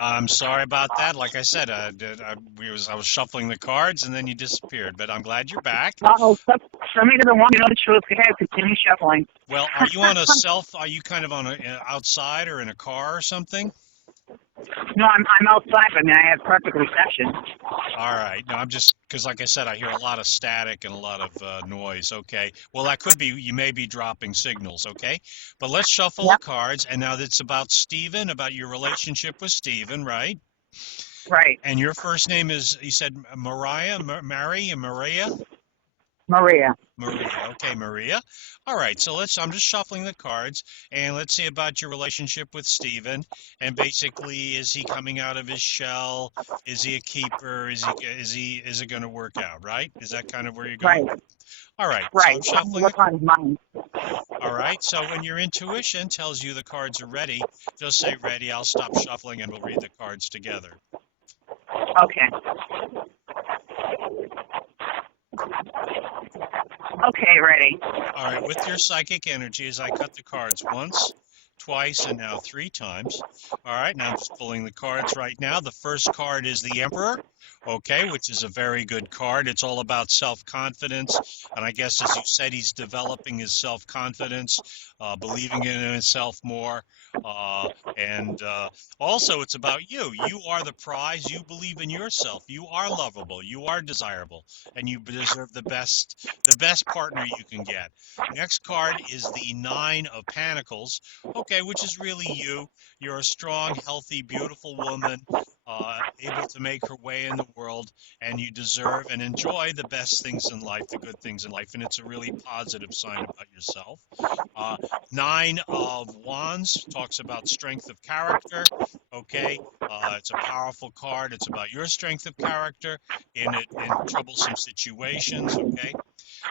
I'm sorry about that. Like I said, I was shuffling the cards and then you disappeared, but I'm glad you're back. Uh-oh, somebody doesn't want to know the truth. Go ahead, continue shuffling. Well, are you kind of on outside or in a car or something? No, I'm outside, but I mean, I have perfect reception. All right. No, I'm just because, like I said, I hear a lot of static and a lot of noise. Okay. Well, that could be you may be dropping signals. Okay. But let's shuffle the Yep, cards, and now it's about Stephen, about your relationship with Stephen, right? right. And your first name is you said Mariah, Maria. Maria. Maria. Okay, Maria. All right. So I'm just shuffling the cards and let's see about your relationship with Steven. And basically, is he coming out of his shell? Is he a keeper? Is it going to work out, right? Is that kind of where you're going? Right, All right. So I'm right. Tell me shuffling the, what's on his mind. all right. So when your intuition tells you the cards are ready, just say ready. I'll stop shuffling and we'll read the cards together. Okay. Okay, ready. All right, with your psychic energy, as I cut the cards once, twice, and now three times. All right, now I'm just pulling the cards right now. The first card is the Emperor, okay, which is a very good card. It's all about self-confidence, and I guess as you said, he's developing his self-confidence, believing in himself more, and also it's about you. You are the prize. You believe in yourself. You are lovable. You are desirable, and you deserve the best partner you can get. Next card is the Nine of Pentacles, okay, which is really you. You're a strong, healthy, beautiful woman, able to make her way in the world, and you deserve and enjoy the best things in life, the good things in life, and it's a really positive sign about yourself. Uh, Nine of Wands talks about strength of character, okay. It's a powerful card. It's about your strength of character in troublesome situations, okay.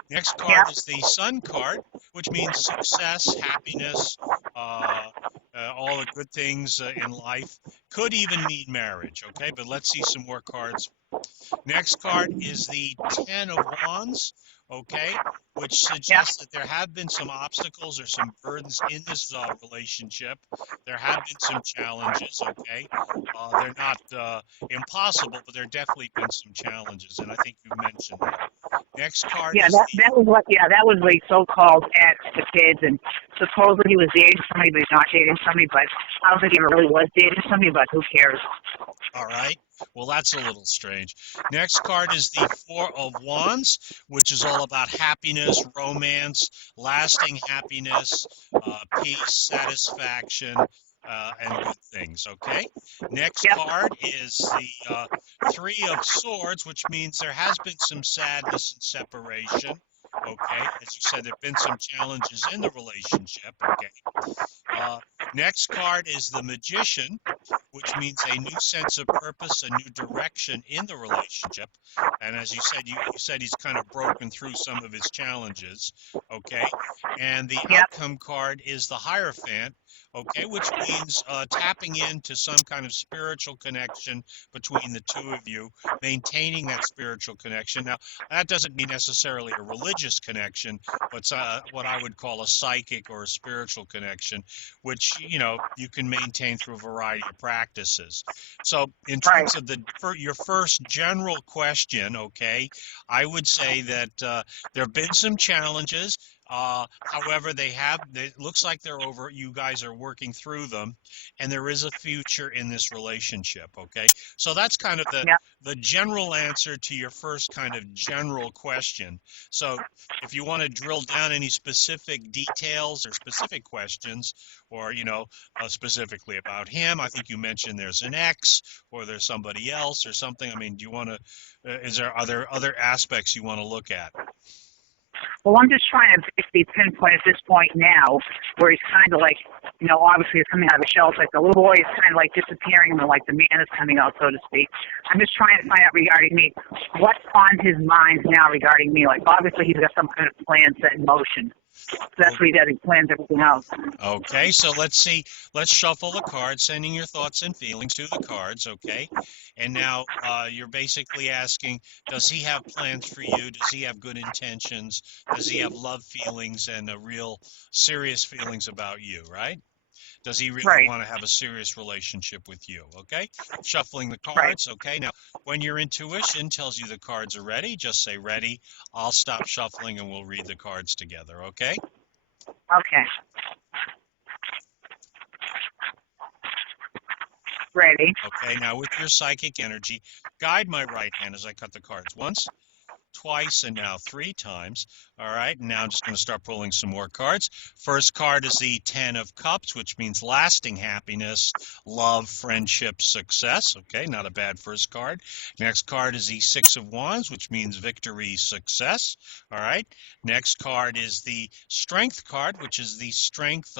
Next card is Yep. the Sun card, which means success, happiness, uh, all the good things in life. Could even mean marriage, okay? But let's see some more cards. Next card is the Ten of Wands, okay, which Yep. suggests that there have been some obstacles or some burdens in this relationship. There have been some challenges, okay. They're not impossible, but there definitely been some challenges, and I think you've mentioned that. Next card Yeah, is that was what. Yeah, that was the so-called ex, the kids, and supposedly he was dating somebody, but he's not dating somebody. But I don't think he ever really was dating somebody. But who cares? all right. Well, that's a little strange. Next card is the Four of Wands, which is all about happiness, romance, lasting happiness, peace, satisfaction, and good things. Okay. Next Yep. card is the Three of Swords, which means there has been some sadness and separation. Okay. As you said, there have been some challenges in the relationship. Okay. Uh, Next card is the Magician, which means a new sense of purpose, a new direction in the relationship. And as you said, you said he's kind of broken through some of his challenges. Okay. And the Yep. outcome card is the Hierophant, okay, which means tapping into some kind of spiritual connection between the two of you, maintaining that spiritual connection. Now, that doesn't mean necessarily a religious connection, but what I would call a psychic or a spiritual connection, which you can maintain through a variety of practices. So, in Right. terms of your first general question, okay, I would say that there have been some challenges. However, it looks like they're over. You guys are working through them, and there is a future in this relationship. Okay, so that's kind of Yep. the general answer to your first kind of general question. So, if you want to drill down any specific details or specific questions, or specifically about him, I think you mentioned there's an ex, or there's somebody else, or something. I mean, do you want to? Are there other aspects you want to look at? Well, I'm just trying to basically pinpoint at this point now where he's kind of like, obviously he's coming out of a shell. It's like the little boy is kind of like disappearing and then like the man is coming out, so to speak. I'm just trying to find out regarding me, what's on his mind now regarding me. Like, obviously he's got some kind of plan set in motion. So that's what he does. He plans everything out. Okay, so let's see. Let's shuffle the cards, sending your thoughts and feelings to the cards, okay? And now you're basically asking, does he have plans for you? Does he have good intentions? Does he have love feelings and real serious feelings about you, right? Does he really Right. want to have a serious relationship with you? Okay, shuffling the Right. cards. Okay, now when your intuition tells you the cards are ready, just say ready. I'll stop shuffling and we'll read the cards together. Okay. Okay. Ready. Okay, now with your psychic energy, guide my right hand as I cut the cards once, twice, and now three times. All right, and now I'm just going to start pulling some more cards. First card is the Ten of Cups, which means lasting happiness, love, friendship, success. Okay, not a bad first card. Next card is the Six of Wands, which means victory, success. All right, next card is the Strength card, which is the strength,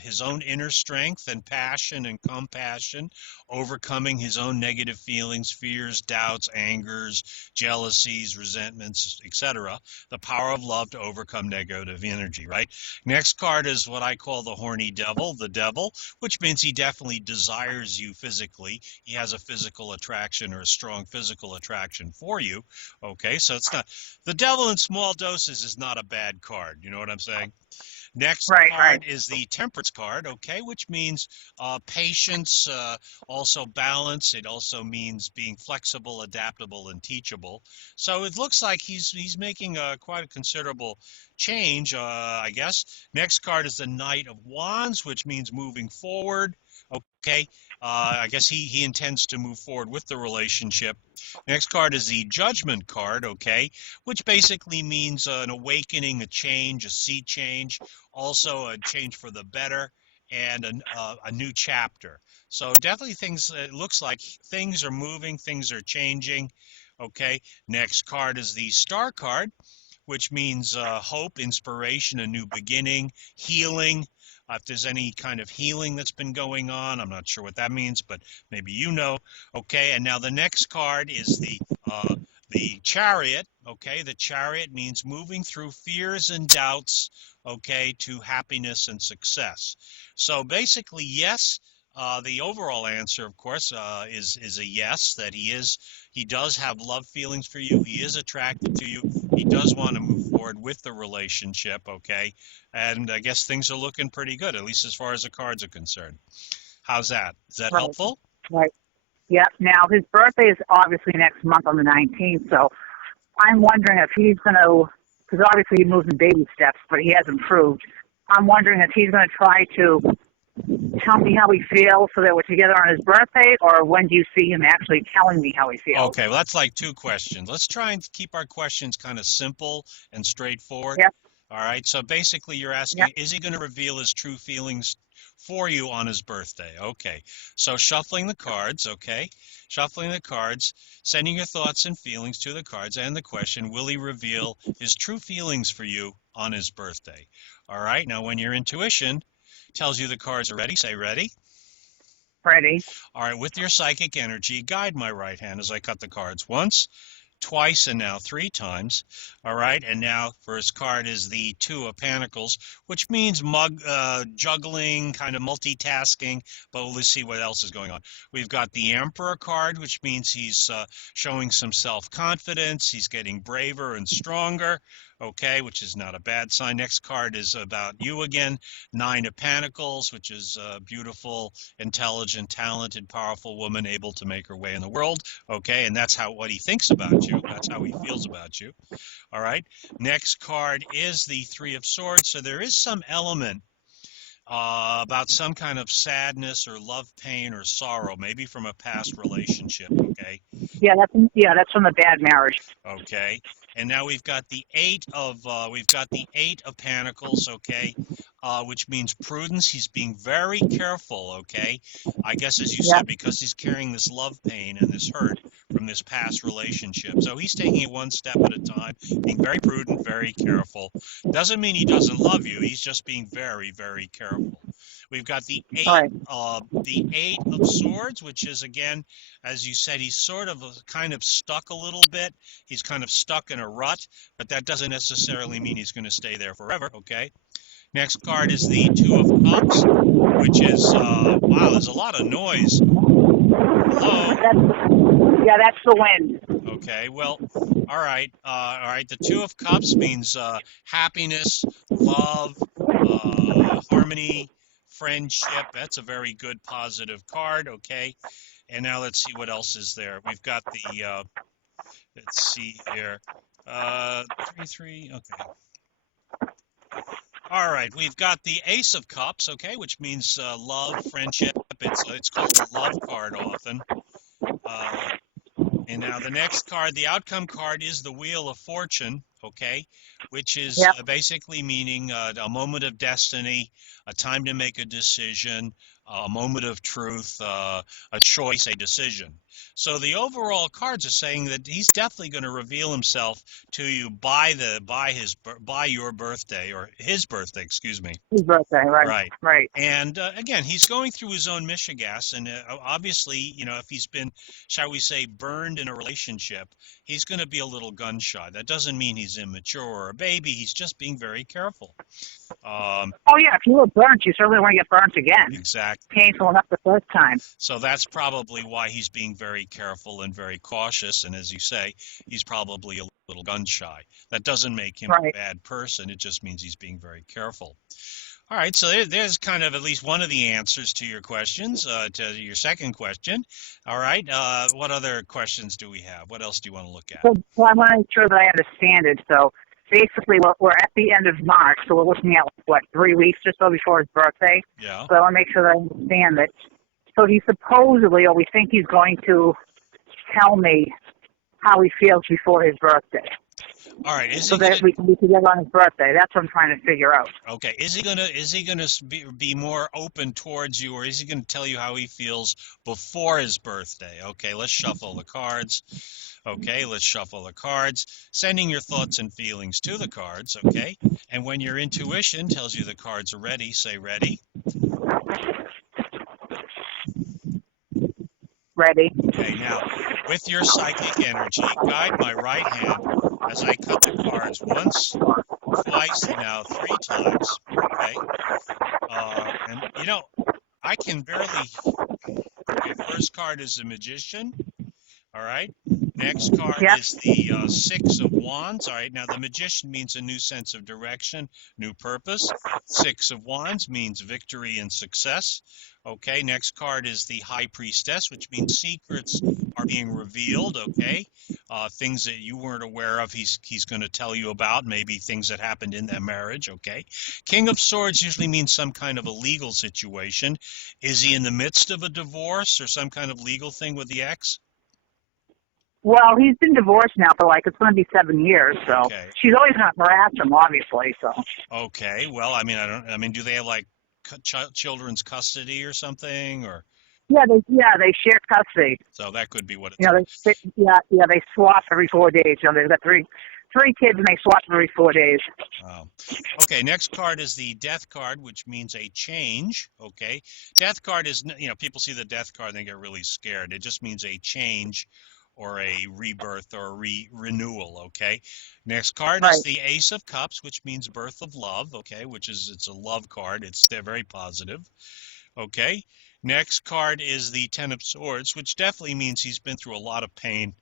his own inner strength and passion and compassion, overcoming his own negative feelings, fears, doubts, angers, jealousies, resentments, etc. The power of love to overcome negative energy, right? Next card is what I call the horny devil, the devil, which means he definitely desires you physically. He has a physical attraction or a strong physical attraction for you. Okay, so it's not, the devil in small doses is not a bad card. You know what I'm saying? Next Right. Right. card is the Temperance card, okay, which means patience, also balance. It also means being flexible, adaptable, and teachable. So it looks like he's making quite a considerable change, I guess. Next card is the Knight of Wands, which means moving forward. Okay, I guess he intends to move forward with the relationship. Next card is the Judgment card, okay, which basically means an awakening, a change, a sea change, also a change for the better, and a new chapter. So definitely things, it looks like things are moving, things are changing. Okay, next card is the Star card, which means hope, inspiration, a new beginning, healing. If there's any kind of healing that's been going on, I'm not sure what that means, but maybe you know. Okay, and now the next card is the Chariot. Okay, the Chariot means moving through fears and doubts. Okay, to happiness and success. So basically, yes. The overall answer, of course, is a yes. That he does have love feelings for you. He is attracted to you. He does want to move forward with the relationship, okay? And I guess things are looking pretty good, at least as far as the cards are concerned. How's that? Is that Right. helpful? Right. Yep. Now his birthday is obviously next month on the 19th, so I'm wondering if he's going to, because obviously he moves in baby steps, but he has improved. I'm wondering if he's going to try to tell me how he feels so that we're together on his birthday, or when do you see him actually telling me how he feels? Okay, well, that's like two questions. Let's try and keep our questions kind of simple and straightforward. Yep. All right, so basically you're Yep. asking, is he going to reveal his true feelings for you on his birthday? Okay, so shuffling the cards, okay? Shuffling the cards, sending your thoughts and feelings to the cards, and the question, will he reveal his true feelings for you on his birthday? All right, now when your intuition tells you the cards are ready, say ready. Ready. All right, with your psychic energy, guide my right hand as I cut the cards once, twice, and now three times. All right, and now first card is the Two of Pentacles, which means juggling, kind of multitasking, but we'll see what else is going on. We've got the Emperor card, which means he's showing some self-confidence. He's getting braver and stronger, okay, which is not a bad sign. Next card is about you again, Nine of Pentacles, which is a beautiful, intelligent, talented, powerful woman able to make her way in the world. Okay, and that's what he thinks about you. That's how he feels about you. All right. Next card is the Three of Swords. So there is some element about some kind of sadness or love pain or sorrow, maybe from a past relationship. Okay. That's from the bad marriage. Okay. And now we've got the Eight of Pentacles. Okay. Which means prudence. He's being very careful. Okay. I guess, as you Yep. said, because he's carrying this love pain and this hurt from this past relationship. So he's taking it one step at a time, being very prudent, very careful. Doesn't mean he doesn't love you. He's just being very, very careful. We've got the Eight of Swords, which is, again, as you said, he's sort of kind of stuck a little bit. He's kind of stuck in a rut, but that doesn't necessarily mean he's going to stay there forever, okay? Next card is the Two of Cups, which is, wow, there's a lot of noise. Hello? That's the wind. Okay, well, all right. The Two of Cups means happiness, love, harmony, friendship. That's a very good positive card, okay? And now let's see what else is there. We've got the, let's see here, 3, okay. All right, we've got the Ace of Cups, okay, which means love, friendship. It's called the love card often. And now the next card, the outcome card, is the Wheel of Fortune, okay, which is Yep. basically meaning a moment of destiny, a time to make a decision, a moment of truth, a choice, a decision. So the overall cards are saying that he's definitely going to reveal himself to you by your birthday, or his birthday, excuse me. His birthday, right? Right. Right. And again, he's going through his own mishigas, and obviously, if he's been, shall we say, burned in a relationship, he's going to be a little gun shy. That doesn't mean he's immature or a baby. He's just being very careful. Oh yeah, if you were burnt, you certainly want to get burnt again. Exactly. Painful enough the first time. So that's probably why he's being very careful and very cautious. And as you say, he's probably a little gun shy. That doesn't make him a bad person. It just means he's being very careful. All right, so there's kind of at least one of the answers to your questions, to your second question. All right, what other questions do we have? What else do you want to look at? So I want to make sure that I understand it. So basically, we're at the end of March, so we're looking at, 3 weeks or so before his birthday? Yeah. So I want to make sure that I understand that. So he supposedly, or we think he's going to tell me how he feels before his birthday. All right. So that we can be together on his birthday. That's what I'm trying to figure out. Okay. Is he gonna be more open towards you, or is he gonna tell you how he feels before his birthday? Okay. Let's shuffle the cards. Okay. Let's shuffle the cards. Sending your thoughts and feelings to the cards. Okay. And when your intuition tells you the cards are ready, say ready. Ready. Okay. Now, with your psychic energy, guide my right hand as I cut the cards once, twice, and now 3 times. Okay. And I can barely. Okay. First card is the Magician. All right. Next card is the 6 of Wands. All right. Now, the Magician means a new sense of direction, new purpose. 6 of Wands means victory and success. Okay. Next card is the High Priestess, which means secrets are being revealed. Okay. Things that you weren't aware of, he's going to tell you about, maybe things that happened in that marriage. Okay. King of Swords usually means some kind of a legal situation. Is he in the midst of a divorce or some kind of legal thing with the ex? Well, he's been divorced now for it's going to be 7 years, so she's always going to harass him, obviously. So. Okay. Well, I mean, do they have children's custody or something, or? Yeah, they share custody. So that could be what it's. They swap every 4 days. They've got three kids, and they swap every 4 days. Oh. Okay, next card is the Death card, which means a change. Okay, Death card is, people see the Death card and they get really scared. It just means a change, or a rebirth, or a renewal. Okay, next card is the Ace of Cups, which means birth of love. Okay, it's a love card. They're very positive. Okay, next card is the Ten of Swords, which definitely means he's been through a lot of pain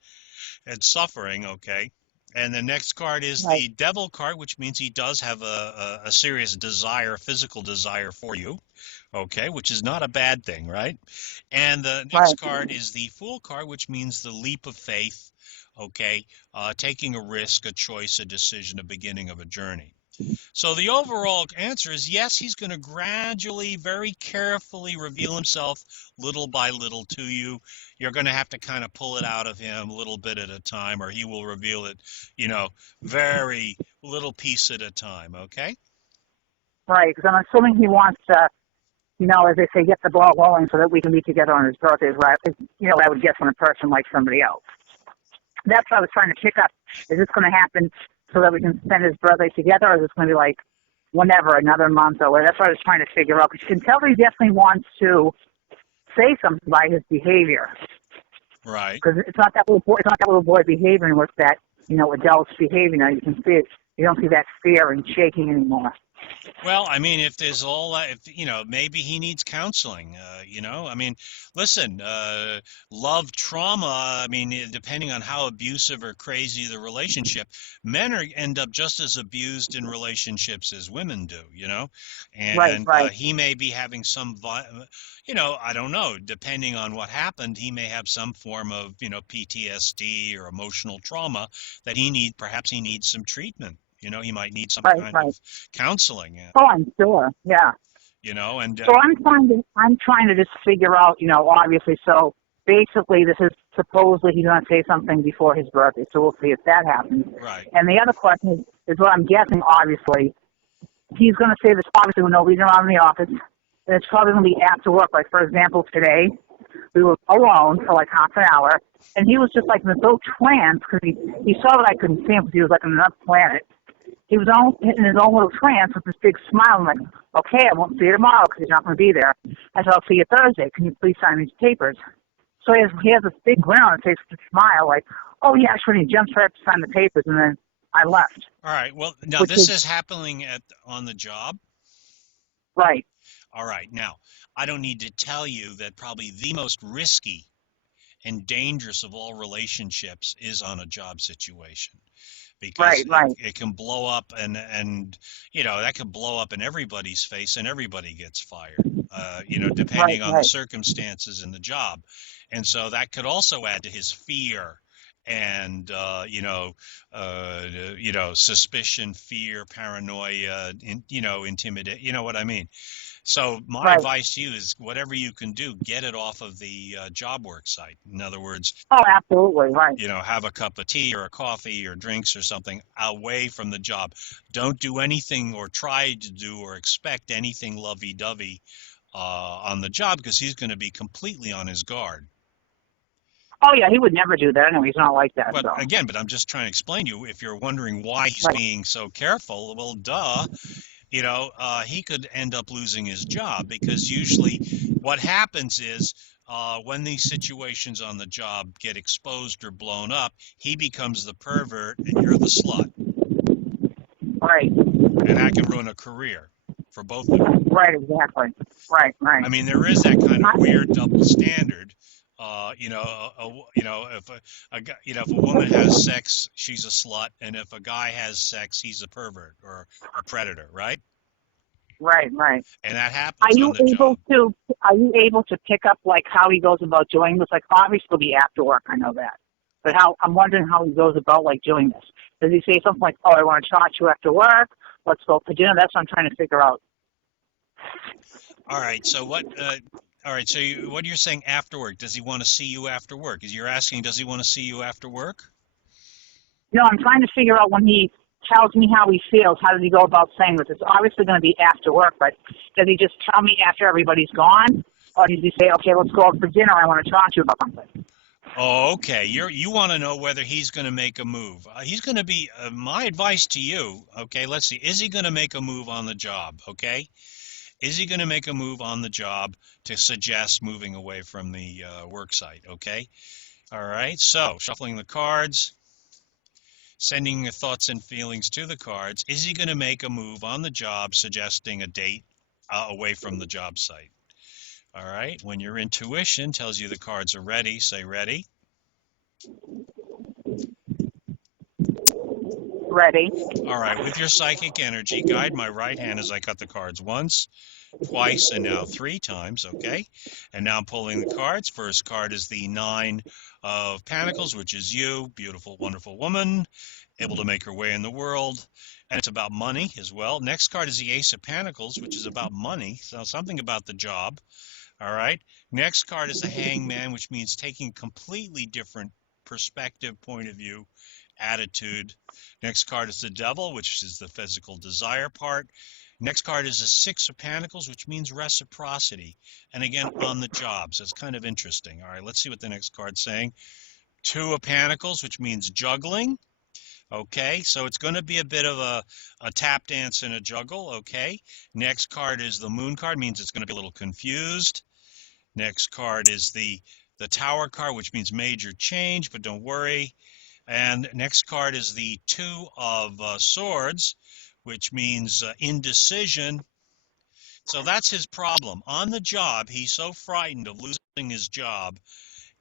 and suffering. Okay. And the next card is the Devil card, which means he does have a serious desire, physical desire for you, okay, which is not a bad thing, right? And the next card is the Fool card, which means the leap of faith, okay, taking a risk, a choice, a decision, a beginning of a journey. So the overall answer is yes, he's going to gradually, very carefully reveal himself little by little to you. You're going to have to kind of pull it out of him a little bit at a time, or he will reveal it, very little piece at a time, okay? Right, because I'm assuming he wants to, as they say, get the ball rolling so that we can be together on his birthday. Right? I would guess on a person like somebody else. That's what I was trying to pick up. Is this going to happen so that we can spend his birthday together, or is it going to be whenever, another month or whatever? That's what I was trying to figure out. Because you can tell he definitely wants to say something by his behavior. Right. Because it's not that little boy behaving with that, adult's behavior. Now you can see it. You don't see that fear and shaking anymore. Well, I mean, if there's all that, if maybe he needs counseling. I mean, listen, love trauma. I mean, depending on how abusive or crazy the relationship, men end up just as abused in relationships as women do. Right, And right, he may be having I don't know. Depending on what happened, he may have some form of PTSD or emotional trauma that perhaps he needs some treatment. He might need some right, kind of right. counseling. Oh, I'm sure. Yeah. And So I'm trying to just figure out, obviously. So basically, this is supposedly he's going to say something before his birthday. So we'll see if that happens. right, And the other question is what I'm guessing. Obviously, he's going to say this obviously when nobody's around in the office. And it's probably going to be after work. Like for example, today we were alone for like half an hour, and he was just like in this little trance because he saw that I couldn't see him because he was like on another planet. He was all in his own little trance with this big smile. I'm like, okay, I won't see you tomorrow because he's not going to be there. I said, I'll see you Thursday. Can you please sign these papers? So he has this big grin on his face with a smile, like, oh, yeah, sure. And he jumps right up to sign the papers, and then I left, all right. Well, now which is this is happening on the job. right. All right. Now, I don't need to tell you that probably the most risky and dangerous of all relationships is on a job situation, because Right, right, it can blow up, and that can blow up in everybody's face and everybody gets fired, right, depending on the right, circumstances in the job. And so that could also add to his fear and suspicion, fear, paranoia, intimidate, you know what I mean. So my right. advice to you is whatever you can do, get it off of the job work site. In other words, Oh, absolutely, right. have a cup of tea or a coffee or drinks or something away from the job. Don't do anything or try to do or expect anything lovey-dovey on the job, because he's going to be completely on his guard. Oh, yeah, he would never do that. Anyway, he's not like that, But so. again, I'm just trying to explain to you, if you're wondering why he's Right, being so careful, well, duh, he could end up losing his job, because usually what happens is, when these situations on the job get exposed or blown up, he becomes the pervert and you're the slut. right, And that can ruin a career for both of you. right, exactly. Right, right. I mean, there is that kind of I, weird double standard. If if a woman has sex, she's a slut, and if a guy has sex, he's a pervert or a predator, right? right, right. And that Are happens on you the able job. to are you able to pick up like how he goes about doing this? Like obviously it'll be after work, I know that. But how I'm wondering how he goes about like doing this. Does he say something like, "Oh, I want to talk to you after work. Let's go for dinner"? That's what I'm trying to figure out. All right. So what? All right. So what you're saying after work? Does he want to see you after work? Is you're asking? Does he want to see you after work? No, I'm trying to figure out when he tells me how he feels. How does he go about saying this? It's obviously going to be after work, but does he just tell me after everybody's gone, or does he say, "Okay, let's go out for dinner. I want to talk to you about something"? Oh, okay. You want to know whether he's going to make a move. He's going to be. My advice to you. Okay. Let's see. Is he going to make a move on the job? Okay. Is he going to make a move on the job to suggest moving away from the work site? Okay. All right. So shuffling the cards, sending your thoughts and feelings to the cards. Is he going to make a move on the job suggesting a date away from the job site? All right. When your intuition tells you the cards are ready, say ready. Ready? All right. With your psychic energy, guide my right hand as I cut the cards once, twice, and now three times. Okay. And now I'm pulling the cards. First card is the Nine of Pentacles, which is you, beautiful, wonderful woman, able to make her way in the world. And it's about money as well. Next card is the Ace of Pentacles, which is about money. So something about the job. All right. Next card is the Hangman, which means taking a completely different perspective, point of view, attitude. Next card is the Devil, which is the physical desire part. Next card is the Six of Pentacles, which means reciprocity. And again, on the job. So it's kind of interesting. All right, let's see what the next card's saying. Two of Pentacles, which means juggling. Okay, so it's going to be a bit of a tap dance and a juggle. Okay, next card is the Moon card, means it's going to be a little confused. Next card is the Tower card, which means major change, but don't worry. And next card is the Two of Swords, which means indecision. So that's his problem. On the job, he's so frightened of losing his job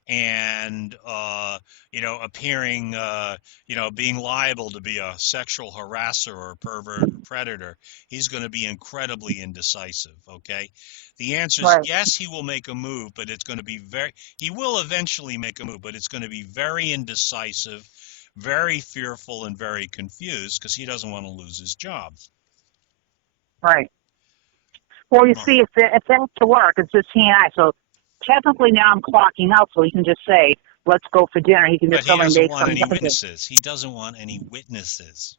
and appearing being liable to be a sexual harasser or pervert or predator. He's going to be incredibly indecisive. Okay, the answer is Right. yes, he will make a move, but it's going to be he will eventually make a move, but it's going to be very indecisive, very fearful, and very confused because he doesn't want to lose his job. Right. Well, you see, if that's to work, it's just he and I. So technically now I'm clocking out, so he can just say, let's go for dinner. He can But just he come and doesn't make want some any judgment. witnesses. He doesn't want any witnesses.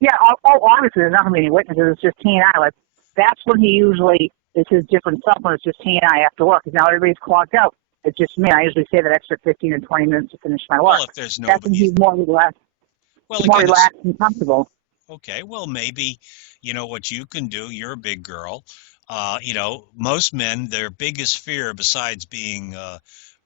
Yeah, obviously there's not going to be any witnesses. It's just he and I. Like, that's when he usually is his different stuff when it's just he and I after work. Because now everybody's clocked out. It's just me. I usually save that extra 15 and 20 minutes to finish my Well, work. if there's That's when nobody, he's more relaxed. well, He's more again, it's relaxed and comfortable. okay. Well, maybe, what you can do. You're a big girl. Most men, their biggest fear, besides being,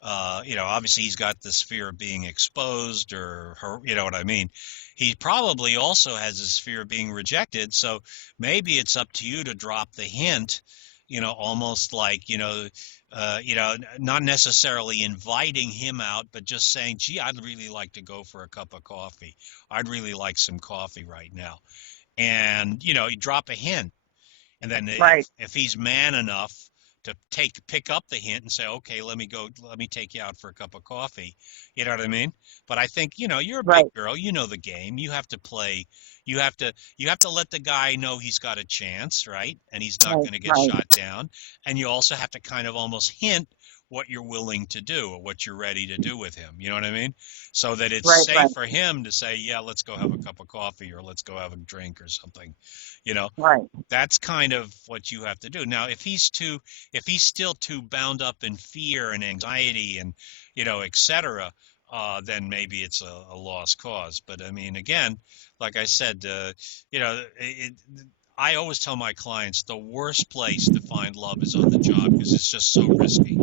obviously he's got this fear of being exposed or her, you know what I mean. He probably also has this fear of being rejected. So maybe it's up to you to drop the hint, almost like, not necessarily inviting him out, but just saying, gee, I'd really like to go for a cup of coffee. I'd really like some coffee right now. And, you drop a hint. And then Right, if he's man enough to pick up the hint and say, okay, let me take you out for a cup of coffee. You know what I mean? But I think, you're a big right, girl, you know the game. You have to play, you have to let the guy know he's got a chance, right? And he's not right, going to get right, shot down. And you also have to kind of almost hint what you're willing to do or what you're ready to do with him. You know what I mean? So that it's right, safe right, for him to say, yeah, let's go have a cup of coffee or let's go have a drink or something. You know, right. that's kind of what you have to do. Now, if he's still too bound up in fear and anxiety and, et cetera, then maybe it's a lost cause. But I mean, again, like I said, I always tell my clients the worst place to find love is on the job because it's just so risky.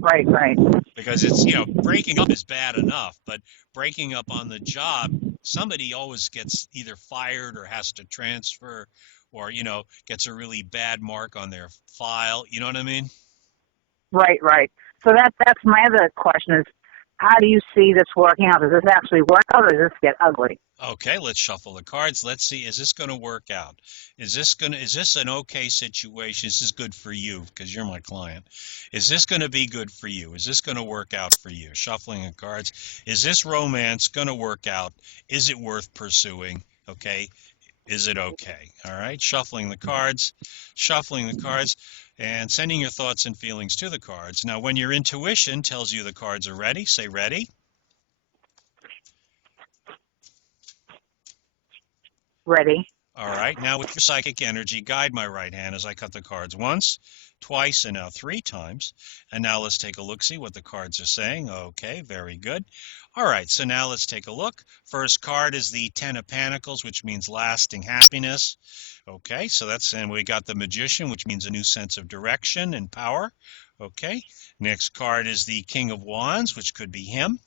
Right, right. Because it's, breaking up is bad enough, but breaking up on the job, somebody always gets either fired or has to transfer or, gets a really bad mark on their file. You know what I mean? Right, right. So that's my other question is, how do you see this working out? Does this actually work out, or does this get ugly? Okay, let's shuffle the cards. Let's see, is this going to work out? Is this an okay situation? Is this good for you? Because you're my client. Is this going to be good for you? Is this going to work out for you? Shuffling the cards. Is this romance going to work out? Is it worth pursuing? Okay. Is it okay? All right. Shuffling the cards, and sending your thoughts and feelings to the cards. Now, when your intuition tells you the cards are ready, say ready. Ready? All right, now with your psychic energy, guide my right hand as I cut the cards once, twice, and now three times. And now let's take a look, see what the cards are saying. Okay, very good. All right, so now let's take a look. First card is the Ten of Pentacles, which means lasting happiness. Okay, so and we got the Magician, which means a new sense of direction and power. Okay, next card is the King of Wands, which could be him.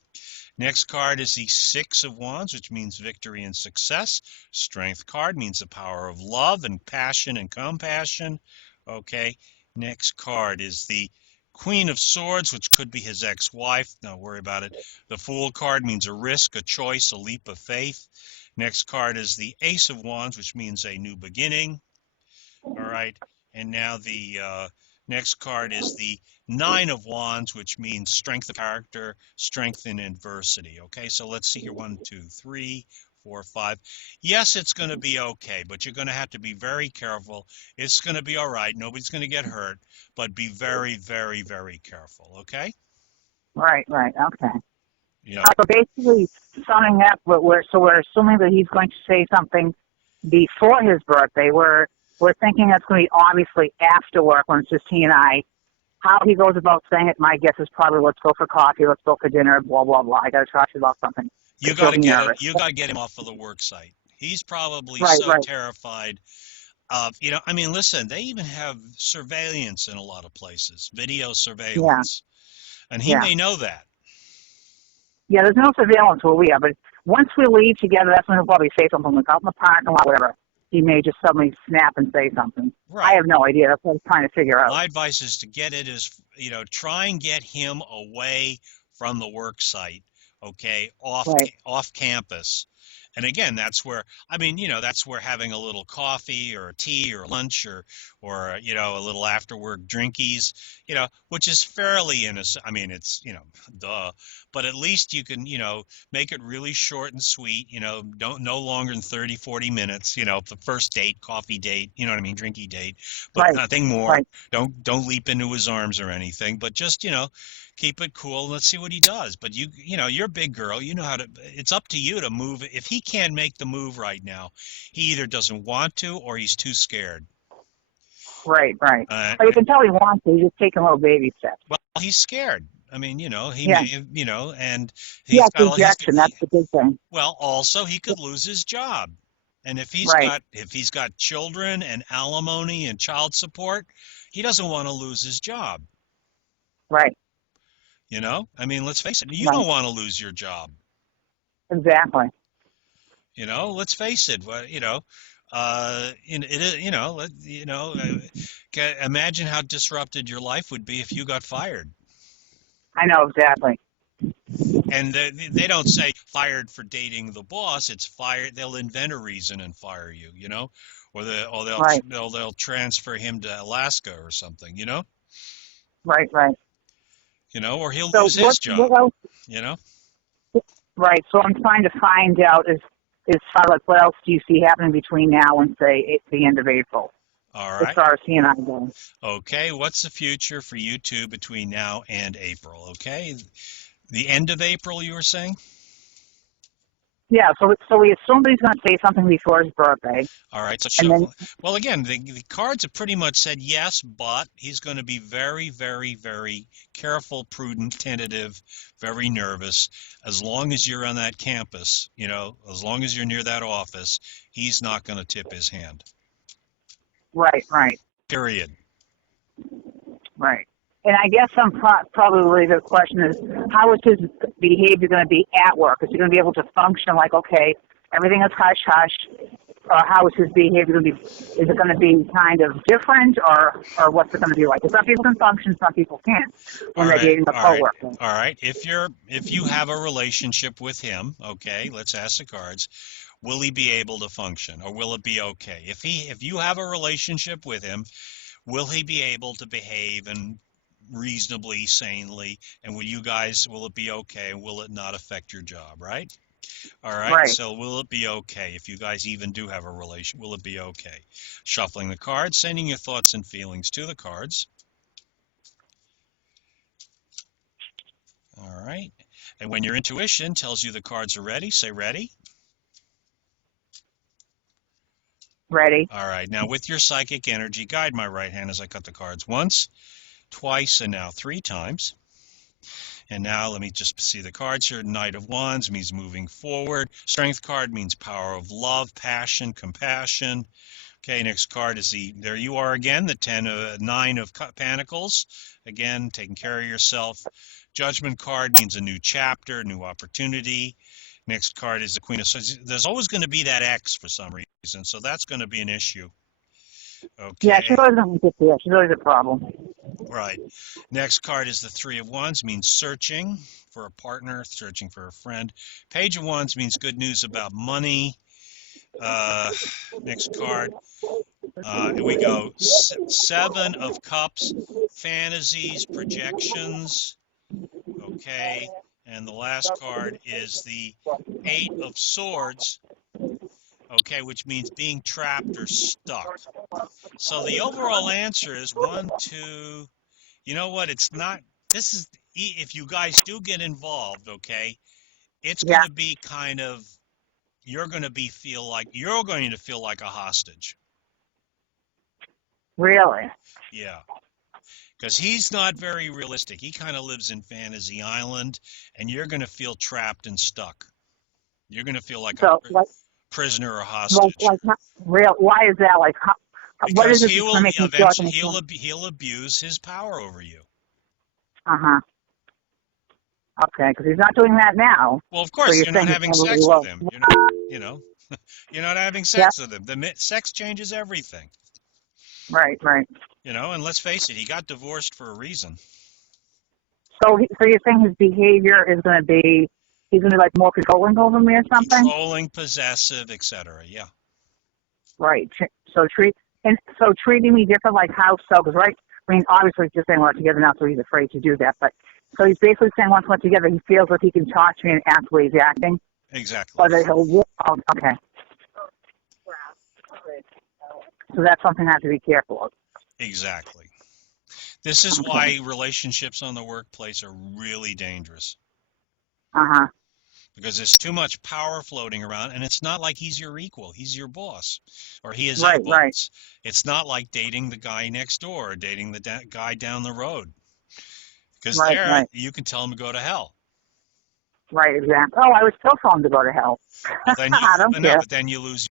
Next card is the Six of Wands, which means victory and success. Strength card means the power of love and passion and compassion. Okay. Next card is the Queen of Swords, which could be his ex-wife. Don't worry about it. The Fool card means a risk, a choice, a leap of faith. Next card is the Ace of Wands, which means a new beginning. All right. And now the next card is the Nine of Wands, which means strength of character, strength in adversity. Okay, so let's see here. 1, 2, 3, 4, 5. Yes, it's going to be okay, but you're going to have to be very careful. It's going to be all right. Nobody's going to get hurt, but be very, very, very careful. Okay? Right, right. Okay. You know, So basically, summing up, we're assuming that he's going to say something before his birthday. We're thinking that's going to be obviously after work when it's just he and I. How he goes about saying it, my guess is probably let's go for coffee, let's go for dinner, blah blah blah. I got to talk to you about something you because got he'll to be get it. nervous. You got to get him off of the work site. He's probably Right, so right. terrified of, I mean, listen, they even have surveillance in a lot of places, video Yeah, surveillance, and he yeah. may know that. Yeah, there's no surveillance where we are, but once we leave together, that's when he'll probably say something like out in the parking lot, whatever. He may just suddenly snap and say something. I Right. have no idea. That's what I'm trying to figure out. My advice is to get it as, try and get him away from the work site, okay, Right, off campus. And again, that's where, that's where having a little coffee or tea or lunch or a little after work drinkies, which is fairly innocent. I mean, it's, duh, but at least you can, make it really short and sweet, don't no longer than 30, 40 minutes, the first date, coffee date, you know what I mean, drinky date, but right, nothing more. right. Don't leap into his arms or anything, but just, keep it cool and let's see what he does. But you're a big girl, you know how to, it's up to you to move. If he can't make the move right now, he either doesn't want to or he's too scared. Right, right. Uh, But you can tell he wants to. He's just taking little baby steps. well, he's scared. I mean, he Yeah. may, and He he's has got, rejection. That's the big thing. well, also he could lose his job. And Right, if he's got children and alimony and child support, he doesn't want to lose his job. right, I mean, let's face it, you right. don't want to lose your job. Exactly. Let's face it. It is. Imagine how disrupted your life would be if you got fired. I know exactly. And they don't say fired for dating the boss. It's fired. They'll invent a reason and fire you. Or Right, they'll transfer him to Alaska or something. right, right. Or he'll So lose his job. what else? You know. Right. So I'm trying to find out as far like what else do you see happening between now and say the end of April All as right. far as he and I go. Okay. What's the future for you two between now and April? Okay. The end of April, you were saying? Yeah. So we assume that he's going to say something before his birthday, All right. So, and then well, again, the cards have pretty much said yes, but he's going to be very, very, very careful, prudent, tentative, very nervous. As long as you're on that campus, as long as you're near that office, he's not going to tip his hand. right, right, Period. right. And I guess probably the question is, how is his behavior going to be at work? Is he going to be able to function like, okay, everything is hush hush? Or how is his behavior going to be? Is it going to be kind of different, or what's it going to be like? 'Cause some people can function, some people can't when they're dating a coworker. All right. If you have a relationship with him, okay, let's ask the cards. Will he be able to function, or will it be okay? If you have a relationship with him, will he be able to behave and reasonably, sanely, and will it be okay, and will it not affect your job, right? All right, Right. so will it be okay if you guys even do have a relation? Will it be okay? Shuffling the cards, sending your thoughts and feelings to the cards. All right, and when your intuition tells you the cards are ready, say ready. Ready. All right, now with your psychic energy, guide my right hand as I cut the cards once, twice, and now 3 times. And now let me just see the cards here. Knight of Wands means moving forward. Strength card means power of love, passion, compassion. Okay, next card is there you are again, the 9 of Pentacles. Again, taking care of yourself. Judgment card means a new chapter, new opportunity. Next card is the Queen of Swords. There's always going to be that X for some reason, so that's going to be an issue. Okay. Yeah, she's always going to get there. She's always a problem. Right. Next card is the 3 of Wands, means searching for a partner, searching for a friend. Page of Wands means good news about money. Next card, here we go. 7 of Cups, fantasies, projections. Okay. And the last card is the 8 of Swords. Okay, which means being trapped or stuck. So the overall answer is 1, 2. You know what? It's not. This is if you guys do get involved, okay? It's going to be kind of you're going to feel like a hostage. Really? Yeah. Because he's not very realistic. He kind of lives in Fantasy Island, and you're going to feel trapped and stuck. You're going to feel like a prisoner or hostage. Why is that? Like, what is because it that's making he'll abuse his power over you. Uh-huh. Okay, because he's not doing that now. Well, of So course, you're you're not saying he having probably sex with will. him. You know, you're not having Yep. sex with him. Sex changes everything. Right, right. And let's face it, he got divorced for a reason. So you're saying his behavior is going to be, he's going to be like more controlling over me or something? Controlling, possessive, etc. Yeah. Right. So treating me different, like how so? Because I mean, obviously he's just saying we're together now, so he's afraid to do that. But so he's basically saying once we're together, he feels like he can talk to me and act the way he's acting, Exactly. or that he'll. Oh, okay. So that's something I have to be careful of. Exactly. This is Okay. why relationships on the workplace are really dangerous. Uh-huh. Because there's too much power floating around, and it's not like he's your equal. He's your boss, or he is a Right, right, boss. It's not like dating the guy next door or dating the guy down the road. Because right, there, right, you can tell him to go to hell. right, exactly. Oh, I would still tell him to go to hell. Well, then I don't no, care. but then you lose